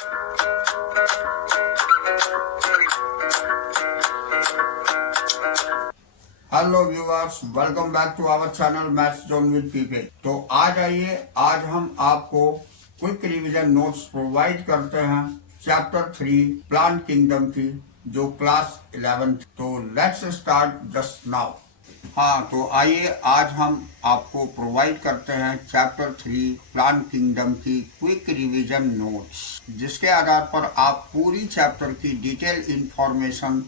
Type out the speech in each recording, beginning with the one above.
Hello viewers, welcome back to our channel maths zone with पीपे। तो आज हम आपको क्विक रिवीजन नोट्स प्रोवाइड करते हैं चैप्टर 3 प्लांट किंगडम की, जो क्लास 11। तो लेट्स स्टार्ट जस्ट नाउ। हाँ, तो आइए आज हम आपको प्रोवाइड करते हैं चैप्टर 3 प्लांट किंगडम की क्विक रिवीजन नोट्स, जिसके आधार पर आप पूरी चैप्टर की डिटेल इंफॉर्मेशन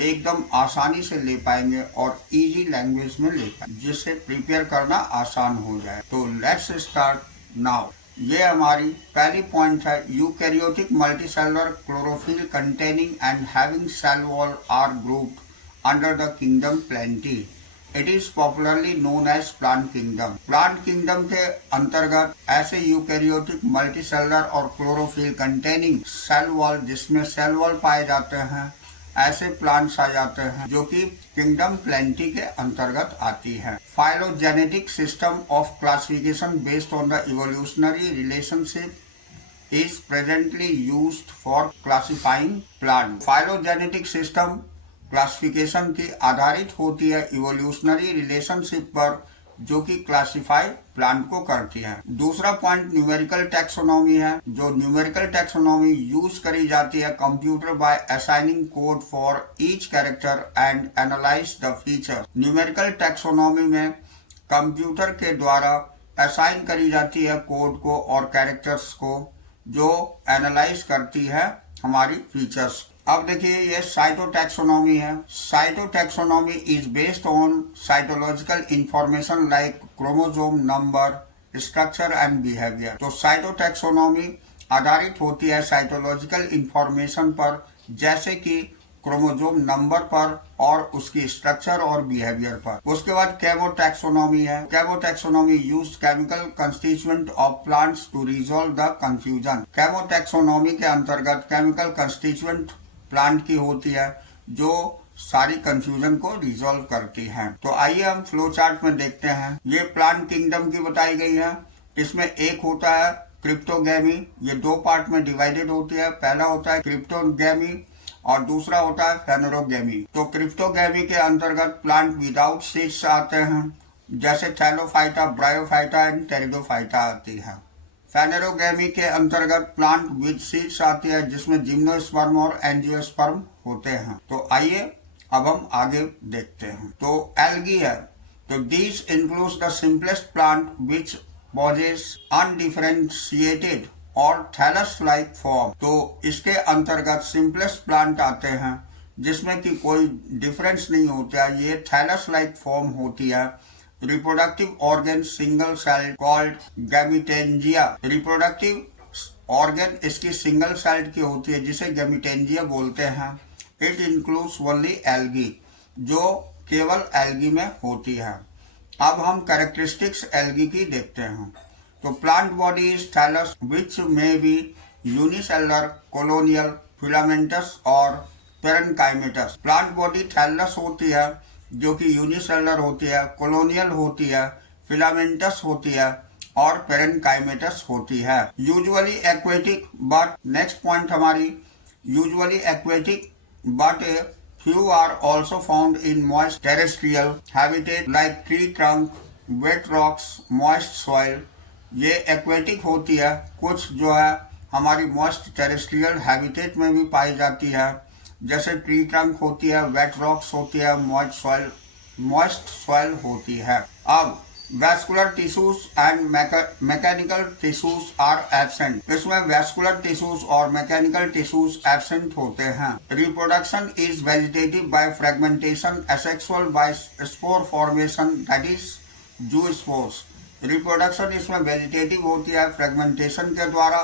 एकदम आसानी से ले पाएंगे और इजी लैंग्वेज में ले पाएंगे, जिससे प्रिपेयर करना आसान हो जाए। तो लेट्स स्टार्ट नाउ। ये हमारी पहली पॉइंट है, eukaryotic multicellular chlorophyll containing and having cell wall are grouped under the kingdom plantae. It is popularly known as plant kingdom. Plant kingdom के अंतर्गत ऐसे यूकैरियोटिक मल्टीसेलुलर और क्लोरोफिल कंटेनिंग सेल वॉल, जिसमें cell wall पाए जाते हैं, ऐसे plants आ जाते हैं जो कि किंगडम प्लेंटी के अंतर्गत आती है। Phylogenetic system of classification based on the evolutionary relationship is presently used for classifying plant. Phylogenetic system classification की आधारित होती है इवोल्यूशनरी रिलेशनशिप पर, जो कि क्लासिफाई प्लांट को करती है। दूसरा पॉइंट न्यूमेरिकल टैक्सोनॉमी है। जो न्यूमेरिकल टैक्सोनॉमी यूज करी जाती है computer by assigning code for each character and analyse the feature. Numerical taxonomy में कंप्यूटर के द्वारा असाइन करी जाती है कोड को और कैरेक्टर्स को, जो एनालाइज करती है हमारी फीचर्स। अब देखिए, ये साइटोटैक्सोनॉमी है। Cytotaxonomy is based on cytological information like chromosome number, structure and behaviour. तो साइटोटैक्सोनॉमी आधारित होती है साइटोलॉजिकल इंफॉर्मेशन पर, जैसे कि क्रोमोसोम नंबर पर और उसकी स्ट्रक्चर और बिहेवियर पर। उसके बाद केमोटैक्सोनॉमी है। Chemotaxonomy use chemical constituent of plants to resolve the confusion. Chemotaxonomy के अंतर्गत केमिकल कंस्टिट्यूएंट प्लांट की होती है, जो सारी कंफ्यूजन को रिजॉल्व करती है। तो आइए हम फ्लो चार्ट में देखते हैं। ये प्लांट किंगडम की बताई गई है। इसमें एक होता है क्रिप्टोगैमी। ये दो पार्ट में डिवाइडेड होती है। पहला होता है क्रिप्टोगैमी और दूसरा होता है फेनोरोगैमी। तो क्रिप्टोगैमी के अंतर्गत प्लांट विदाउट सीड्स आते हैं, जैसे थैलोफाइटा, ब्रायोफाइटा एंड टेरिडोफाइटा आती है। फेनेरोगैमी के अंतर्गत प्लांट विद सीड्स आती है, जिसमें जिम्नोस्पर्म और एंजियोस्पर्म होते हैं। तो आइए अब हम आगे देखते हैं। तो एल्गी है। तो this includes the simplest plant which possess undifferentiated और थैलस लाइक फॉर्म। तो इसके अंतर्गत सिंपलेस्ट प्लांट आते हैं, जिसमें कि कोई डिफरेंस नहीं होता है। ये थैलस लाइक फॉर्म होती है। Reproductive organ single cell called gametangia. Reproductive organ इसकी सिंगल सेल्ड की होती है, जिसे गैमिटेंजिया बोलते हैं। इट इंक्लूड्स ओनली एल्गी, जो केवल एल्गी में होती है। अब हम कैरेक्टरिस्टिक्स एल्गी की देखते हैं। तो plant body is thallus which may be unicellular, colonial, filamentous और पेरेनकाइमेटस। प्लांट बॉडी थैलस होती है, जो कि यूनिसेलुलर होती है, कॉलोनियल होती है, फिलामेंटस होती है और पेरेनकाइमेटस होती है। Usually aquatic, but next point हमारी usually aquatic but few are also found in moist terrestrial habitat like tree trunk, wet rocks, moist soil। ये एक्वेटिक होती है, कुछ जो है हमारी मॉइस्ट टेरेस्ट्रियल हैबिटेट में भी पाई जाती है, जैसे ट्री ट्रंक होती है, वेट रॉक्स होती है, मॉइस्ट सॉइल होती है। अब vascular tissues and mechanical tissues are absent. इसमें वैस्कुलर टिश्यूज और मैकेनिकल टिश्यूज एब्सेंट होते हैं। Reproduction is vegetative by fragmentation, asexual by spore formation, that is zoospores. Reproduction इसमें वेजिटेटिव होती है फ्रेगमेंटेशन के द्वारा,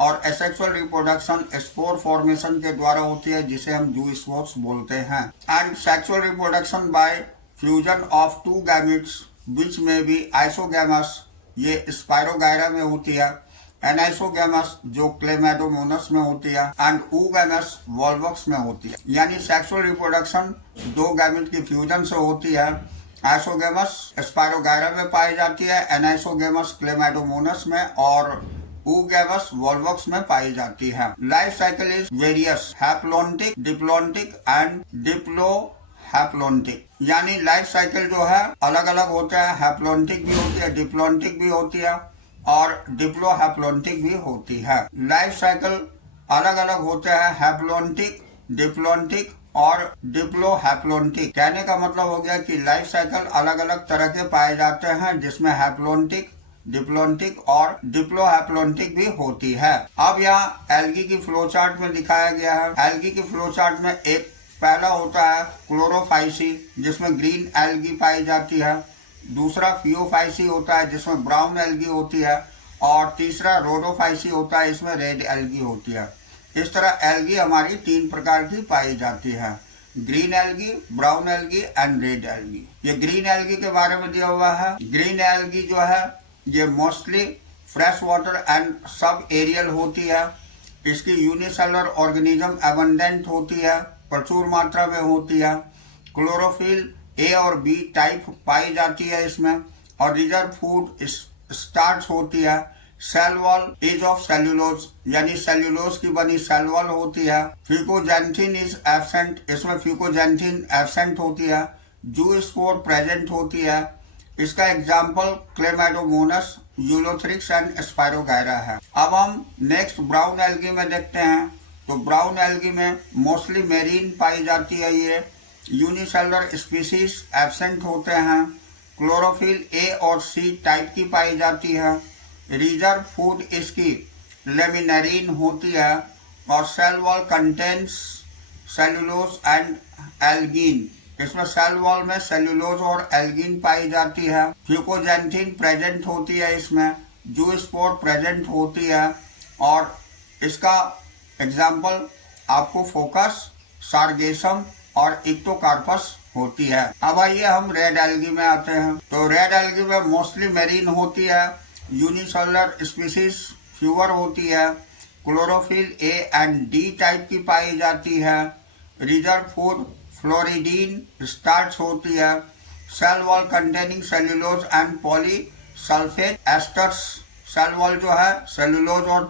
और एसेक्सुअल रिप्रोडक्शन स्पोर फॉर्मेशन के द्वारा होती है, जिसे हम जूस्पोर्स बोलते हैं। And sexual reproduction by fusion of two gametes which में भी आइसोगैमस, ये स्पाइरोगायरा में होती है, एनाइसोगैमस जो क्लेमाइडोमोनस में होती है, एंड oogamous वॉल्वक्स में होती है। यानी सेक्सुअल रिप्रोडक्शन दो गैमेट की फ्यूजन से होती है। आइसोगैमस स्पाइरोगायरा में पाई जाती है, एनाइसोगैमस क्लेमाइडोमोनस में और oogamous volvox में पाई जाती है। Life cycle is various, haplontic, diplontic and diplohaplontic. यानी लाइफ साइकिल जो है अलग अलग होता है, हैप्लोन्टिक भी होती है, डिप्लोन्टिक भी होती है और डिप्लोहैप्लोन्टिक भी होती है। लाइफ साइकिल अलग अलग होते हैं, हैप्लोन्टिक, डिप्लोन्टिक और डिप्लोहैप्लोन्टिक। कहने का मतलब हो गया कि लाइफ साइकिल अलग अलग तरह के पाए जाते हैं, जिसमें हैप्लोन्टिक, डिप्लोन्टिक और डिप्लोहैप्लोन्टिक भी होती है। अब यहाँ एल्गी की फ्लो चार्ट में दिखाया गया है। एल्गी की फ्लो चार्ट में एक पहला होता है क्लोरोफाइसी, जिसमें ग्रीन एल्गी पाई जाती है। दूसरा फियोफाइसी होता है, जिसमें ब्राउन एल्गी होती है। और तीसरा रोडोफाइसी होता है, इसमें रेड एल्गी होती है। इस तरह एल्गी हमारी 3 प्रकार की पाई जाती है, green algae, brown algae and red algae. ये ग्रीन एल्गी के बारे में दिया हुआ है। ग्रीन एल्गी जो है ये mostly fresh water and sub aerial होती है। इसकी यूनिसेलुलर ऑर्गेनिज्म एबंडेंट होती है, प्रचुर मात्रा में होती है। क्लोरोफिल ए और बी टाइप पाई जाती है इसमें। और रिजर्व फूड स्टार्च होती है। Cell wall is of cellulose, यानी सेल्यूलोज की बनी सेल वॉल होती है। फ्यूकोजेंथिन इज एब्सेंट, इसमें फ्यूकोजेंथिन एब्सेंट होती है। जूस्पोर प्रेजेंट होती है। इसका example chlamydomonas, ulothrix and spirogyra है। अब हम नेक्स्ट ब्राउन एल्गी में देखते हैं। तो ब्राउन एल्गी में मोस्टली मेरीन पाई जाती है। ये यूनिसेलुलर स्पीसीज एब्सेंट होते हैं। क्लोरोफिल ए और सी टाइप की पाई जाती है। रिजर्व फूड इसकी लेमिनेरिन होती है। और cell wall contains cellulose and algin, इसमें सेल वॉल में सेलुलोज और एल्गिन पाई जाती है। फ्यूकोजेंथिन प्रेजेंट होती है इसमें। जूस्पोर प्रेजेंट होती है। और इसका एग्जाम्पल आपको फोकस, सार्गेसम और इक्टोकार्पस होती है। अब आइए हम रेड एल्गी में आते हैं। तो रेड एल्गी में मोस्टली मेरीन होती है। यूनिसेलुलर स्पीसीज फ्यूअर होती है। Chlorophyll A and D type की पाई जाती है। रिजर्व फूड फ्लोरिडीन स्टार्च होती है। Cell wall containing cellulose and polysulphate esters, cell wall जो है सेल्यूलोज और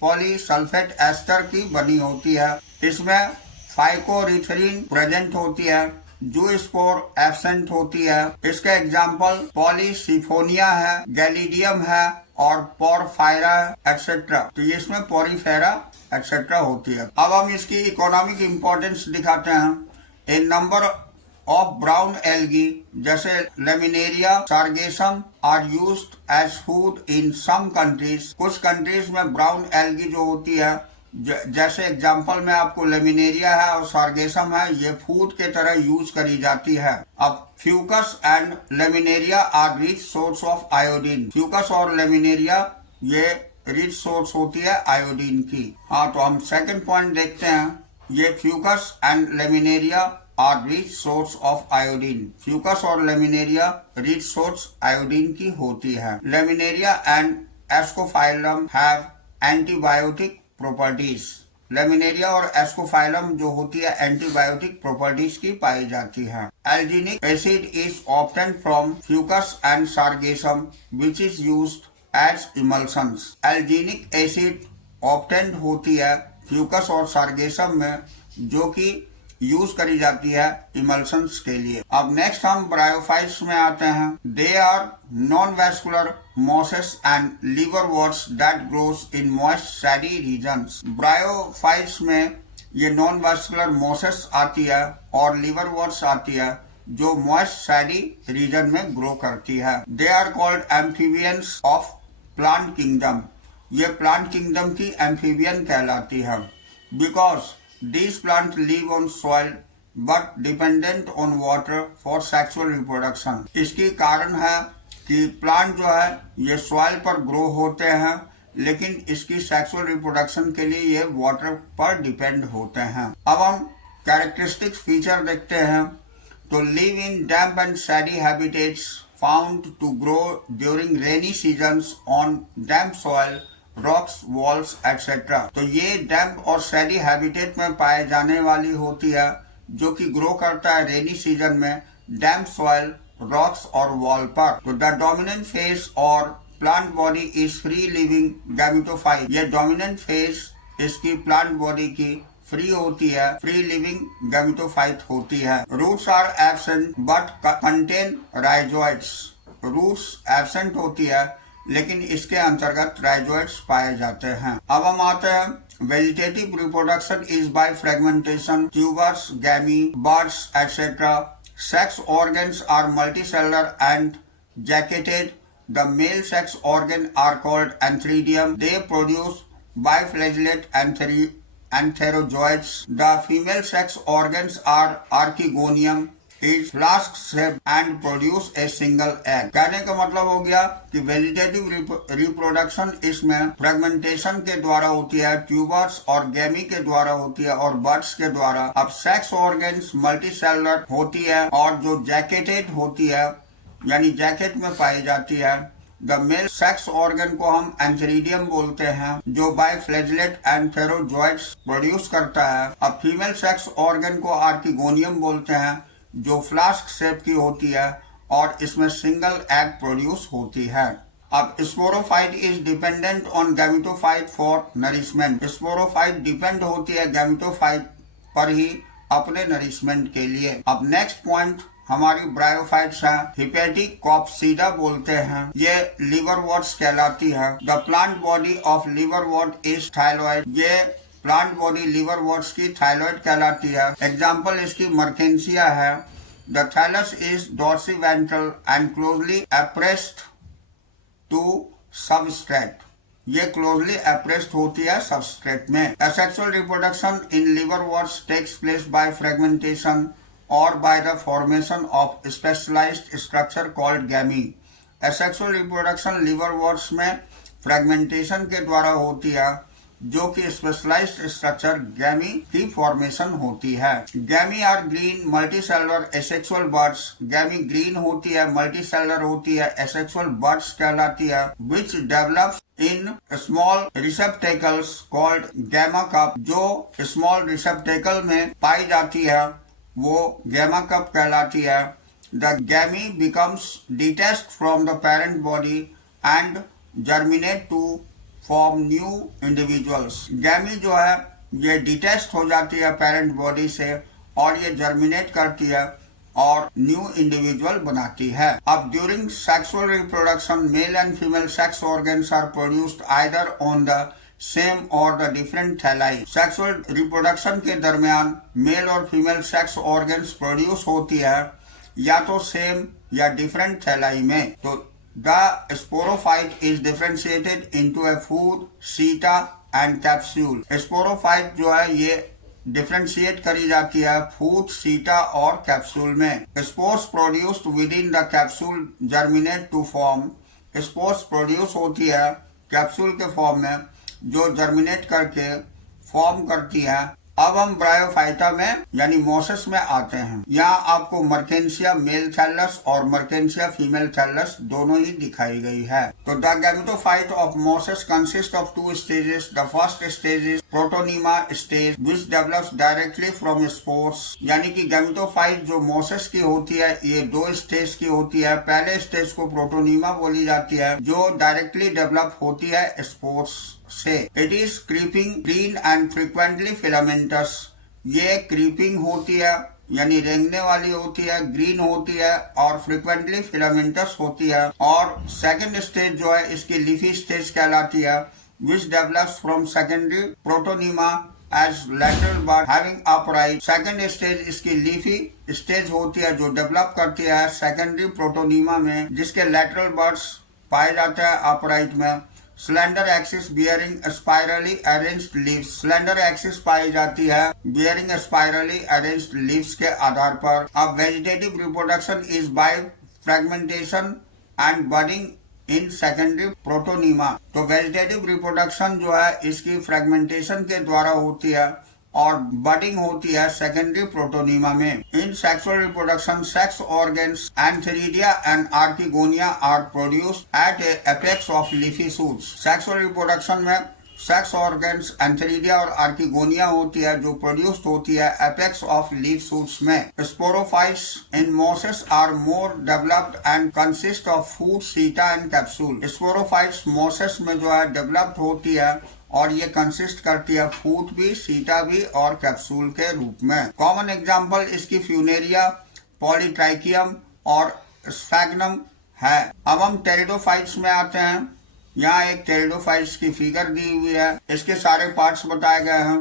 पॉलीसल्फेट एस्टर की बनी होती है। इसमें फाइकोरिथरिन प्रेजेंट होती है। जूस्पोर एब्सेंट होती है। इसके एग्जाम्पल पॉलीसिफोनिया है, गैलिडियम है और पोरफायरा एक्सेट्रा। तो ये इसमें पोरीफेरा एक्सेट्रा होती है। अब हम इसकी इकोनॉमिक इम्पोर्टेंस दिखाते हैं। A number of brown algae जैसे laminaria, sargassum are used as food in some countries. कुछ कंट्रीज में ब्राउन एल्गी जो होती है, जैसे एग्जाम्पल में आपको लेमिनेरिया है और सार्गेसम है, ये फूड के तरह यूज करी जाती है। अब fucus and laminaria are rich source of iodine. Fucus और लेमिनेरिया ये रिच सोर्स होती है आयोडीन की। हाँ, तो हम सेकंड पॉइंट देखते हैं। ये Fucus and laminaria are rich source of iodine. Fucus और लेमिनेरिया रिच सोर्स आयोडीन की होती है। Laminaria and Ascophyllum have antibiotic properties. Laminaria और एस्कोफाइलम जो होती है एंटीबायोटिक प्रॉपर्टीज की पाई जाती है। Alginic acid is obtained from Fucus and Sargassum which is used as emulsions. Alginic acid obtained होती है फ्यूकस और सार्गेसम में, जो कि यूज करी जाती है इमल्सन्स के लिए। अब नेक्स्ट हम ब्रायोफाइट्स में आते हैं। They are non vascular mosses and liverworts that grows in moist shady regions. Bryophytes में ये नॉन वैस्कुलर मोसेस आती है और लिवरवर्ट्स आती है, जो मॉइस्ट शैडी रीजन में ग्रो करती है। They are called amphibians of plant kingdom. ये प्लांट किंगडम की एम्फीबियन कहलाती है। Because these plants live on soil but dependent on water for sexual reproduction. इसकी कारण है कि प्लांट जो है ये सॉइल पर ग्रो होते हैं, लेकिन इसकी सेक्सुअल रिप्रोडक्शन के लिए ये वाटर पर डिपेंड होते हैं। अब हम कैरेक्टरिस्टिक्स फीचर देखते हैं। तो live in damp and shady habitats found to grow during rainy seasons on damp soil, rocks, walls etcetera. तो ये डैम्प और सैडी हैबिटेट में पाए जाने वाली होती है, जो कि ग्रो करता है रेनी सीजन में डैम्प सॉइल, रॉक्स और वॉल पर। तो द डोमिनेंट फेस और plant body is free living gametophyte. ये डोमिनेंट फेज इसकी प्लांट बॉडी की फ्री होती है, फ्री लिविंग गैमेटोफाइट होती है। Roots are absent but contain rhizoids. Roots absent होती है लेकिन इसके अंतर्गत राइजोइड्स पाए जाते हैं। अब हम आते हैं vegetative reproduction is by fragmentation, tubers, gemmae, buds etcetera. Sex organs are multicellular and jacketed. The male sex organ are called antheridium. They produce biflagellate antherozoids. The female sex organs are archegonium. Is flask shaped and produce a single egg. कहने का मतलब हो गया कि vegetative reproduction इसमें fragmentation के द्वारा होती है, ट्यूबर्स और गैमी के द्वारा होती है और बर्ड्स के द्वारा। अब सेक्स ऑर्गन्स मल्टीसेलुलर होती है और जो जैकेटेड होती है यानी जैकेट में पाई जाती है। द मेल सेक्स ऑर्गन को हम एंथेरिडियम बोलते हैं जो बाइफ्लैजेलेट एंथेरोजॉइड्स प्रोड्यूस करता है। अब फीमेल सेक्स ऑर्गन को आर्किगोनियम बोलते हैं जो फ्लास्क शेप की होती है और इसमें सिंगल एग प्रोड्यूस होती है। अब sporophyte is dependent on gametophyte for nourishment. Sporophyte depend होती है गैमेटोफाइट पर ही अपने नरिशमेंट के लिए। अब नेक्स्ट पॉइंट हमारी ब्रायोफाइट्स हैं, हिपेटिक कॉप्सीडा बोलते हैं। ये लिवरवॉर्ट्स कहलाती है। The plant body of liverwort is thalloid. ये प्लांट बॉडी लिवरवॉर्ट्स की थाइलॉइड कहलाती है। एग्जाम्पल इसकी मर्केंसिया है। The thallus is dorsiventral and closely appressed to substrate. ये क्लोजली एप्रेस्ड होती है सबस्ट्रेट में। Asexual reproduction in liverworts takes place by fragmentation or by the formation of specialized structure called gamete. Asexual reproduction liverworts में fragmentation के द्वारा होती है जो कि स्पेशलाइज्ड स्ट्रक्चर गैमी की फॉर्मेशन होती है। Gemmae are green multicellular asexual buds. Gemmae green होती है, मल्टीसेलुलर होती है, एसेक्सुअल बर्ड्स कहलाती है। Which develops in small receptacles called gemma cup. जो स्मॉल रिसेप्टेकल में पाई जाती है वो गैमा कप कहलाती है। The gemmae becomes detached from the parent body and germinate to form new individuals. Gemmae जो है ये डिटैच्ड हो जाती है पेरेंट बॉडी से और ये जर्मिनेट करती है और न्यू इंडिविजुअल बनाती है। अब during sexual reproduction male and female sex organs are produced either on the same or the different thalli. Sexual reproduction के दरमियान मेल और फीमेल सेक्स ऑर्गन्स प्रोड्यूस होती है या तो सेम या डिफरेंट थैलाई में। तो the sporophyte is differentiated into A food, seta and capsule. Sporophyte जो है ये डिफरेंशिएट करी जाती है फूड, सीटा और कैप्सूल में। Spores produced within the capsule germinate to form. Spores produce होती है कैप्सूल के फॉर्म में जो जर्मिनेट करके फॉर्म करती है। अब हम ब्रायोफाइटा में यानी मोसेस में आते हैं। यहाँ आपको मर्केंसिया मेल थैलस और मर्केंसिया फीमेल थैलस दोनों ही दिखाई गई है। तो the gametophyte of Moses consist of two stages. The first stage is protonema stage which develops directly from spores. यानी कि गैमेटोफाइट जो मोसेस की होती है ये दो स्टेज की होती है। पहले स्टेज को प्रोटोनीमा बोली जाती है जो डायरेक्टली डेवलप होती है स्पोर्स से। It is creeping, green and frequently filamentous. ये क्रीपिंग होती है यानी रेंगने वाली होती है, ग्रीन होती है और फ्रिक्वेंटली फिलामेंटस होती है। और सेकंड स्टेज जो है इसकी लीफी स्टेज कहलाती है which develops from secondary protonema as lateral bud having upright. Second stage इसकी लीफी स्टेज होती है जो डेवलप करती है सेकेंडरी प्रोटोनीमा में जिसके लैटरल बर्ड्स पाए जाते हैं अपराइट में। Slender axis bearing spirally arranged leaves. Slender axis पाई जाती है बियरिंग स्पाइरली अरेंज्ड लीव्स के आधार पर। अब vegetative reproduction is by fragmentation and budding in secondary protonema. तो वेजिटेटिव रिप्रोडक्शन जो है इसकी फ्रेगमेंटेशन के द्वारा होती है और बडिंग होती है सेकेंडरी प्रोटोनीमा में। In sexual reproduction sex organs antheridia and archegonia are produced at a apex of leafy shoots. Sexual reproduction में सेक्स ऑर्गन्स एंथेरिडिया और आर्किगोनिया होती है जो प्रोड्यूस्ड होती है एपेक्स ऑफ लीफ शूट्स में। Sporophytes in mosses are more developed and consist of foot, seta and capsule. Sporophytes mosses में जो है डेवलप्ड होती है और ये कंसिस्ट करती है फूड भी, सीटा भी और कैप्सूल के रूप में। कॉमन एग्जाम्पल इसकी फ्यूनेरिया, पॉलीट्राइकियम और स्फैग्नम है। अब हम टेरिडोफाइट्स में आते हैं। यहाँ एक टेरिडोफाइट्स की फिगर दी हुई है, इसके सारे पार्ट्स बताए गए हैं।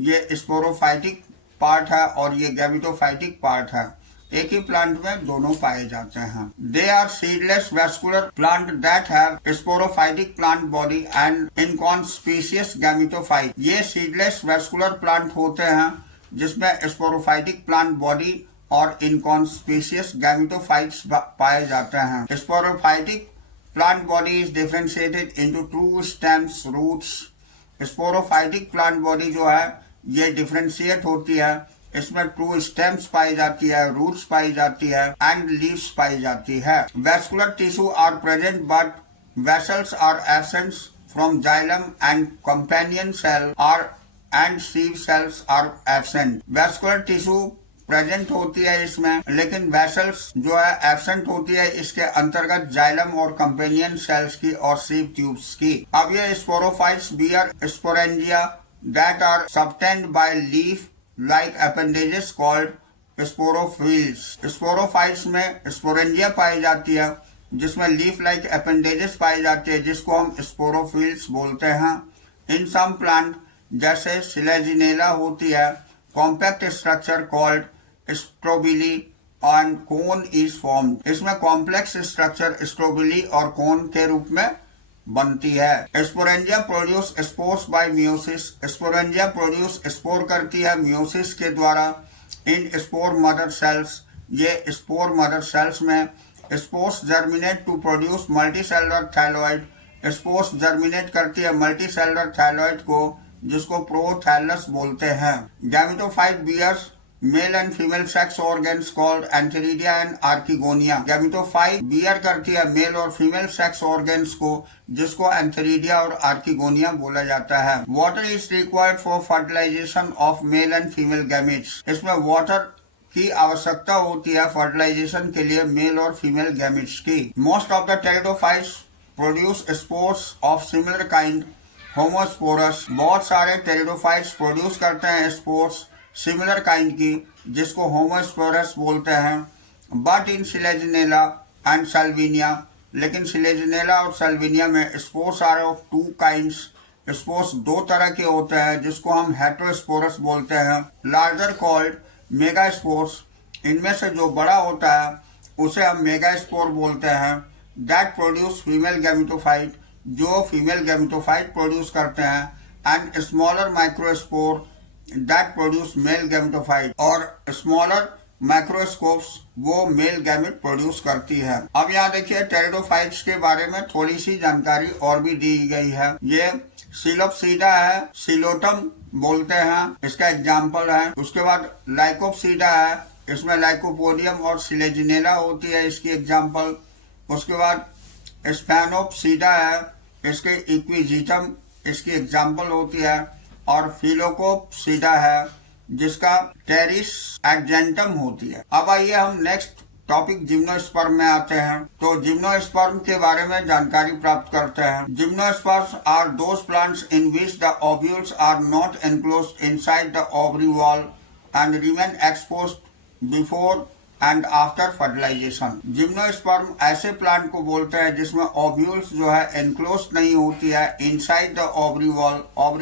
ये स्पोरोफाइटिक पार्ट है और ये गैमेटोफाइटिक पार्ट है। एक ही प्लांट में दोनों पाए जाते हैं। They are seedless vascular plant that have sporophytic plant body and inconspicuous gametophyte. ये सीडलेस वैस्कुलर प्लांट होते हैं जिसमें स्पोरोफाइटिक प्लांट बॉडी और इनकॉन्स्पीशियस गैमेटोफाइट्स पाए जाते हैं। Sporophytic plant body is differentiated into two stems, roots। Sporophytic plant body जो है ये डिफ्रेंशिएट होती है। इसमें टू स्टेम्स पाई जाती है, रूट्स पाई जाती है एंड लीव्स पाई जाती है। Vascular tissue are present but vessels are absent from xylem and companion cell are and sieve cells are absent. Vascular tissue present होती है इसमें, लेकिन वेसल्स जो है एब्सेंट होती है इसके अंतर्गत जाइलम और कंपेनियन सेल्स की और सीव ट्यूब्स की। अब ये sporophytes bear sporangia that are subtended by leaf like appendages called sporophylls. Sporophytes में स्पोरेंजिया पाई जाती है जिसमें लीफ लाइक अपेंडेजेस पाई जाती है जिसको हम स्पोरोफिल्स बोलते हैं। इन सम प्लांट जैसे सिलेजिनेला होती है, compact structure called strobili and cone is formed. इसमें कॉम्प्लेक्स स्ट्रक्चर स्ट्रोबिली और कोन के रूप में बनती है। Sporangia produce spores by meiosis. Sporangia produce spore करती है मियोसिस के द्वारा इन स्पोर मदर सेल्स। ये स्पोर मदर सेल्स में spores germinate to produce multicellular thalloid. Spores germinate करती है मल्टीसेलुलर थायलॉइड को जिसको प्रोथैलस बोलते हैं। Gametophyte bears male and female sex organs called antheridia and archegonia. Gametophyte beer करती है मेल और फीमेल सेक्स ऑर्गन्स को जिसको एंथेरिडिया और आर्किगोनिया बोला जाता है। Water is required for fertilisation of male and female gametes. इसमें वाटर की आवश्यकता होती है फर्टिलाइजेशन के लिए मेल और फीमेल गैमेट्स की। Most of the pteridophytes produce spores of similar kind homosporous. बहुत सारे टेरिडोफाइट्स प्रोड्यूस करते हैं स्पोर्स सिमिलर काइंड की जिसको होमोस्पोरस बोलते हैं। But in selaginella and salvinia, लेकिन सिलेजिनेला और सल्विनिया में spores are of two kinds. Spores दो तरह के होते हैं जिसको हम हेटेरोस्पोरस बोलते हैं। Larger called megaspores. इनमें से जो बड़ा होता है उसे हम मेगास्पोर बोलते हैं। दैट प्रोड्यूस फीमेल गैमेटोफाइट, जो फीमेल गैमेटोफाइट प्रोड्यूस करते हैं। And smaller microspore that produce male gametophyte, और स्मॉलर माइक्रोस्कोप्स वो मेल गैमेट प्रोड्यूस करती है। अब यहाँ देखिए टेरिडोफाइट्स के बारे में थोड़ी सी जानकारी और भी दी गई है। ये सिलोप्सीडा है, सिलोटम बोलते हैं, इसका एग्जाम्पल है। उसके बाद लाइकोप्सीडा है, इसमें लाइकोपोडियम और सिलेजिनेला होती है, इसकी एग्जाम्पल। उसके बाद स्पैनोप्सीडा है, इसके इक्विजिटम इसकी एग्जाम्पल होती है। और फिलोकोप्सीडा है जिसका टेरिस एडजेंटम होती है। अब आइए हम नेक्स्ट टॉपिक जिम्नोस्पर्म में आते हैं। तो जिम्नोस्पर्म के बारे में जानकारी प्राप्त करते हैं। Gymnosperms are those plants in which the ovules are not enclosed inside the ovary wall and remain exposed before and after fertilisation. Gymnosperm ऐसे प्लांट को बोलते हैं जिसमें ओव्यूल्स जो है एनक्लोज नहीं होती है इनसाइड द ओवरी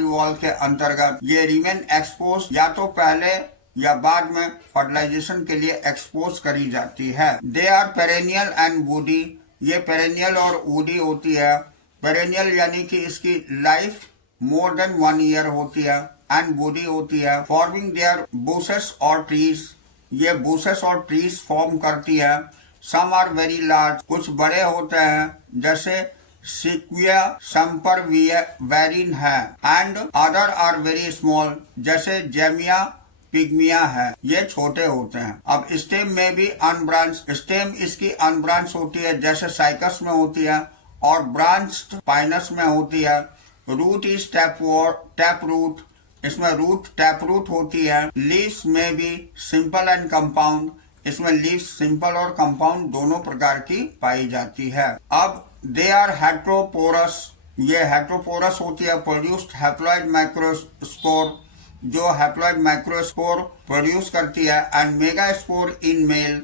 वॉल के अंतर्गत। ये रिमेन एक्सपोज या तो पहले या बाद में फर्टिलाइजेशन के लिए एक्सपोज करी जाती है। They are perennial and woody. ये पेरेनियल और वुडी होती है। पेरेनियल यानी कि इसकी लाइफ मोर देन 1 ईयर होती है एंड वुडी होती है। फॉर्मिंग देयर बुशेस और ट्रीज। ये बुशेस और ट्रीज फॉर्म करती है। सम आर वेरी लार्ज, कुछ बड़े होते हैं जैसे सिक्विया समपरवेरिन है। And other are very small जैसे जेमिया पिग्मिया है, ये छोटे होते हैं। अब स्टेम में भी अनब्रांच, स्टेम इसकी अनब्रांच होती है जैसे साइकस में होती है और ब्रांच्ड पाइनस में होती है। रूट इज टैप रूट, इसमें रूट टैप रूट होती है। लीव्स में भी सिंपल एंड कंपाउंड, इसमें लीव्स सिंपल और कंपाउंड दोनों प्रकार की पाई जाती है। अब दे आर हेट्रोपोरस, ये हेट्रोपोरस होती है। प्रोड्यूस्ड हैप्लॉइड माइक्रोस्पोर, जो हैप्लॉइड माइक्रोस्पोर प्रोड्यूस करती है। एंड मेगास्पोर इन मेल,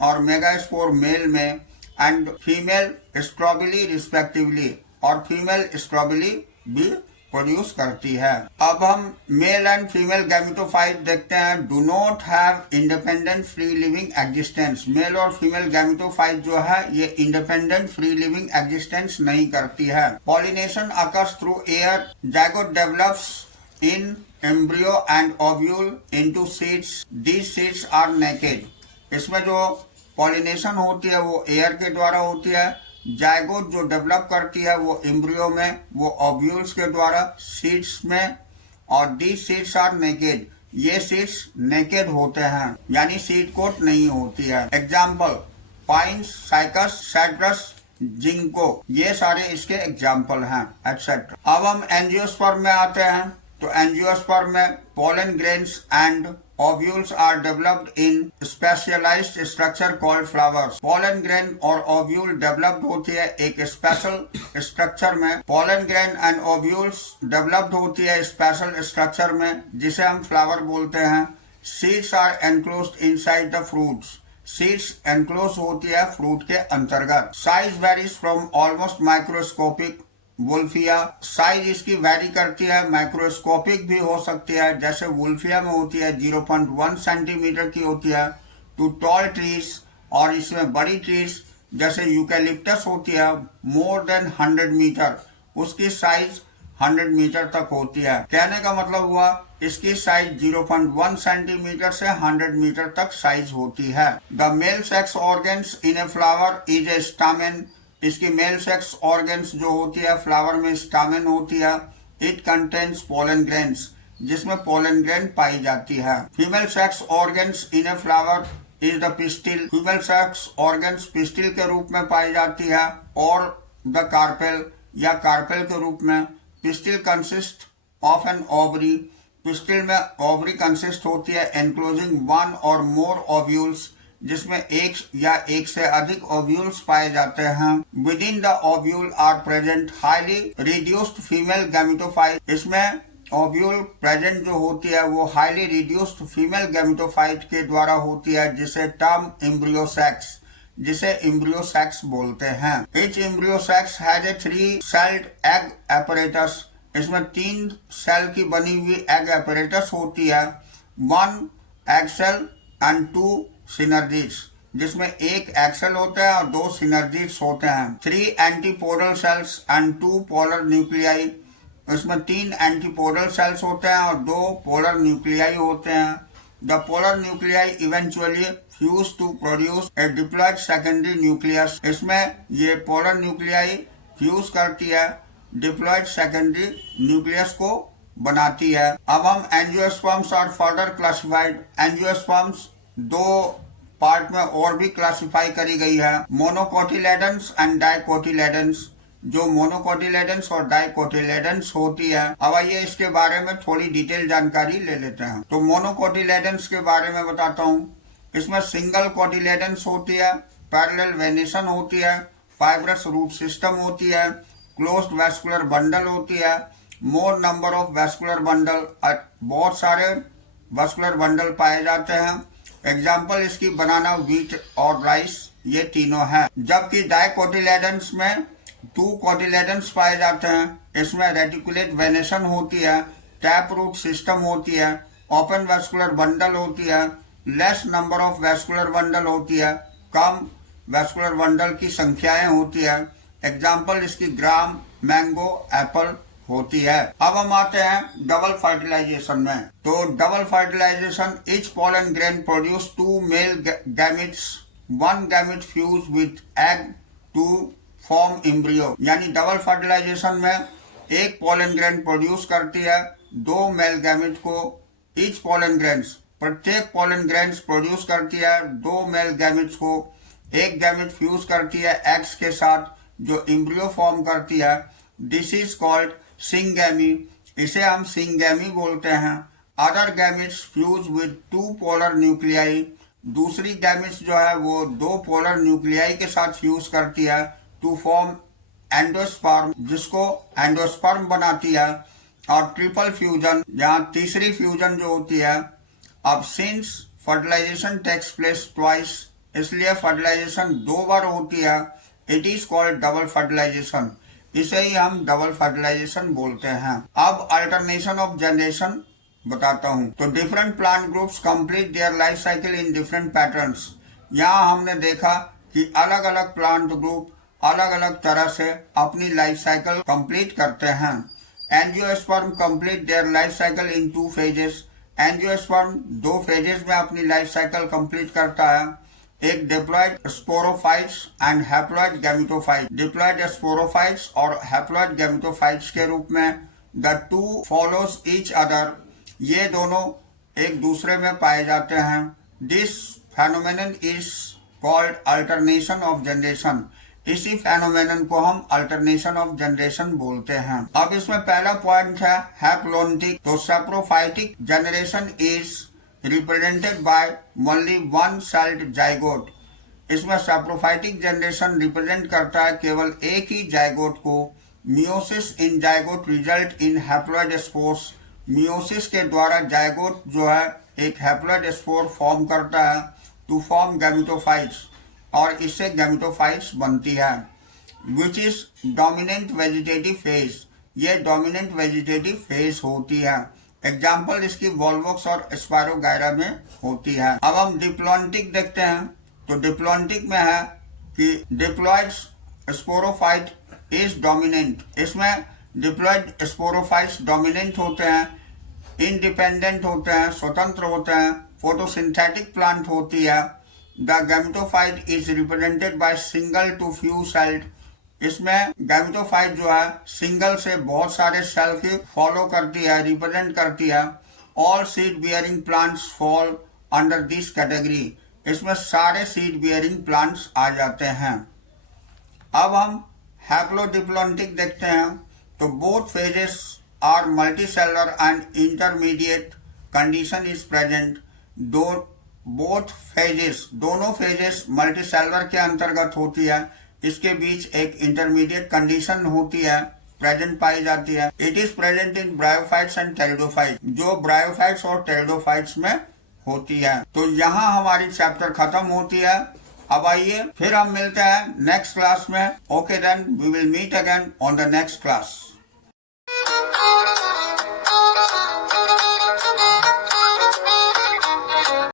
और मेगास्पोर मेल में, एंड फीमेल स्ट्रॉबेली रिस्पेक्टिवली, और फीमेल स्ट्रॉबेली भी प्रोड्यूस करती है। अब हम मेल एंड फीमेल गैमेटोफाइट देखते हैं। Do not have independent free living existence, male और फीमेल गैमेटोफाइट जो है ये इंडिपेंडेंट फ्री लिविंग एग्जिस्टेंस नहीं करती है। Pollination occurs through air, zygote develops in embryo and ovule into seeds, these seeds are naked। इसमें जो पॉलिनेशन होती है वो एयर के द्वारा होती है। जाइगोट जो डेवलप करती है वो एम्ब्रियो में, वो ओव्यूल्स के द्वारा, सीड्स में। और दी सीड्स आर नेकेड, ये सीड्स नेकेड होते हैं, यानी सीड कोट नहीं होती है। Example pines, cycas, citrus, ginkgo, ये सारे इसके एग्जाम्पल हैं, एक्सेट्रा। अब हम एंजियोस्पर्म में आते हैं। तो एंजियोस्पर्म में pollen grains and ovules are developed in specialized structure called flowers. Pollen grain और ओव्यूल डेवलप्ड होती है एक स्पेशल स्ट्रक्चर में। Pollen grain and ovules developed होती है स्पेशल स्ट्रक्चर में, जिसे हम फ्लावर बोलते हैं। Seeds are enclosed inside the fruits, seeds enclose होती है फ्रूट के अंतर्गत। Size varies from almost microscopic wolffia, size इसकी वैरी करती है, माइक्रोस्कोपिक भी हो सकती है, जैसे वुल्फिया में होती है 0.1 सेंटीमीटर की होती है, टू टॉल ट्रीज, और इसमें बड़ी ट्रीज जैसे यूकेलिप्टस होती है मोर देन 100 मीटर, उसकी साइज 100 मीटर तक होती है। कहने का मतलब हुआ इसकी साइज 0.1 सेंटीमीटर से 100 मीटर तक साइज होती है। The male sex organs in a flower is a stamen, इसकी मेल सेक्स ऑर्गन्स जो होती है फ्लावर में स्टामेन होती है। इट कंटेन्स पोलन ग्रेन्स, जिसमें पोलन ग्रेन पाई जाती है। Female sex organs in a flower is the pistil, female sex organs pistil के रूप में पाई जाती है। और द कार्पेल या कार्पेल के रूप में। Pistil consist of an ovary, pistil में ओवरी कंसिस्ट होती है एनक्लोजिंग वन और मोर ओव्यूल्स, जिसमें एक या एक से अधिक ओव्यूल्स पाए जाते हैं। Within the ovule are present highly reduced female gametophyte, इसमें ओव्यूल प्रेजेंट जो होती है वो हाईली रिड्यूस्ड फीमेल गैमेटोफाइट के द्वारा होती है, जिसे टर्म एम्ब्रियो सेक्स, जिसे एम्ब्रियो सेक्स बोलते हैं। Etch embryo sex has a 3 sailed egg apparatus, इसमें 3 सेल की बनी हुई एग apparatus होती है। 1 एग सेल एंड 2 सिनर्जीज, जिसमें 1 एक्सेल होता है और 2 सिनर्जीज होते हैं। 3 antipodal cells and 2 polar nuclei, इसमें 3 एंटीपोडल सेल्स होते हैं और 2 पोलर न्यूक्लियाई होते हैं। The polar nuclei eventually fuse to produce a diploid secondary nucleus, इसमें ये पोलर न्यूक्लियाई फ्यूज करती है, डिप्लॉयड सेकेंडरी न्यूक्लियस को बनाती है। अब हम angiosperms are further classified, angiosperms 2 part में और भी क्लासिफाई करी गई है। मोनोकोटिलेडन्स एंड डाइकोटिलेडन्स, जो मोनोकोटिलेडन्स और डाइकोटिलेडन्स होती है। अब आइए इसके बारे में थोड़ी डिटेल जानकारी ले लेते हैं। तो मोनोकोटिलेडन्स के बारे में बताता हूँ। इसमें सिंगल कोटिलेडन्स होती है, पैरेलल वेनेशन होती है, फाइब्रस रूट सिस्टम होती है, क्लोज्ड वैस्कुलर बंडल होती है, मोर नंबर ऑफ वैस्कुलर बंडल, बहुत सारे वैस्कुलर बंडल पाए जाते हैं। एग्जाम्पल इसकी बनाना, व्हीट और राइस, ये तीनों हैं। जबकि डाइकोटिलेडन्स में 2 कोटिलेडन्स पाए जाते हैं। इसमें रेटिकुलेट वेनेशन होती है, टैप रूट सिस्टम होती है, ओपन वैस्कुलर बंडल होती है, less number of vascular bundle होती है, कम वैस्कुलर बंडल की संख्याएं होती है। एग्जाम्पल इसकी ग्राम, मैंगो, एप्पल होती है। अब हम आते हैं डबल फर्टिलाइजेशन में। तो double fertilization, each pollen grain produce 2 male gametes, 1 gamete fuse with egg to form embryo, यानी डबल फर्टिलाइजेशन में एक पोलन ग्रेन प्रोड्यूस करती है 2 मेल गैमेट को। इच पोलन ग्रेन्स, प्रत्येक पोलन ग्रेन्स प्रोड्यूस करती है 2 मेल गैमेट्स को। एक गैमेट फ्यूज करती है एग्स के साथ जो एम्ब्रियो फॉर्म करती है। दिस इज कॉल्ड सिंगैमी, इसे हम सिंगैमी बोलते हैं। Other gametes fuse with two polar nuclei, दूसरी गैमेट्स जो है वो दो पोलर न्यूक्लियाई के साथ फ्यूज करती है टू फॉर्म एंडोस्पर्म, जिसको एंडोस्पर्म बनाती है। और ट्रिपल फ्यूजन, जहाँ तीसरी फ्यूजन जो होती है। अब since fertilization takes place twice, इसलिए फर्टिलाइजेशन दो बार होती है, it is called double fertilization, इसे ही हम डबल फर्टिलाइजेशन बोलते हैं। अब अल्टरनेशन ऑफ जनरेशन बताता हूँ। तो different plant groups complete their life cycle in different patterns. यहाँ हमने देखा कि अलग अलग प्लांट ग्रुप अलग अलग तरह से अपनी लाइफ साइकिल कंप्लीट करते हैं। Angiosperm complete their life cycle in two phases, angiosperm दो फेजेस में अपनी लाइफ साइकिल कंप्लीट करता है। एक diploid sporophytes and haploid gametophyte, diploid sporophytes और हैप्लॉयड गैमेटोफाइट्स के रूप में। The two follows each other, ये दोनों एक दूसरे में पाए जाते हैं। This phenomenon is called alternation of generation, इसी फेनोमेनन को हम अल्टरनेशन ऑफ जनरेशन बोलते हैं। अब इसमें पहला पॉइंट है हैप्लोन्टिक। तो saprophytic generation is represented by only one sailed zygote, इसमें सैप्रोफाइटिक जनरेशन रिप्रेजेंट करता है केवल एक ही जाइगोट को। Meiosis in zygote result in haploid spores, meiosis के द्वारा जाइगोट जो है एक हैप्लॉइड स्पोर फॉर्म करता है टू फॉर्म गैमेटोफाइट्स, और इससे गैमेटोफाइट्स बनती है। Which is dominant vegetative phase, ये डोमिनेंट वेजिटेटिव फेज होती है। एग्जाम्पल इसकी वॉल्वॉक्स और स्पायरोगायरा में होती है। अब हम डिप्लॉन्टिक देखते हैं। तो डिप्लॉन्टिक में है कि डिप्लॉयड स्पोरोफाइट इज डोमिनेंट, इसमें डिप्लॉयड स्पोरोफाइट्स डोमिनेंट होते हैं, इंडिपेंडेंट होते हैं, स्वतंत्र होते हैं, फोटोसिंथेटिक प्लांट होती है। The gametophyte is represented by single to few celled, इसमें गैमेटोफाइट जो है सिंगल से बहुत सारे सेल के फॉलो करती है, रिप्रेजेंट करती है। All seed bearing plants fall under this category, इसमें सारे सीड बियरिंग प्लांट्स आ जाते हैं। अब हम हैप्लोडिप्लॉन्टिक देखते हैं। तो both phases are multicellular and intermediate condition is present. Both phases, दोनों फेजेस मल्टीसेलुलर के अंतर्गत होती है, इसके बीच एक इंटरमीडिएट कंडीशन होती है, प्रेजेंट पाई जाती है। It is present in bryophytes and pteridophyte, जो ब्रायोफाइट्स और टेरिडोफाइट्स में होती है। तो यहाँ हमारी चैप्टर खत्म होती है। अब आइए फिर हम मिलते हैं नेक्स्ट क्लास में। Okay then, we will meet again on the next class.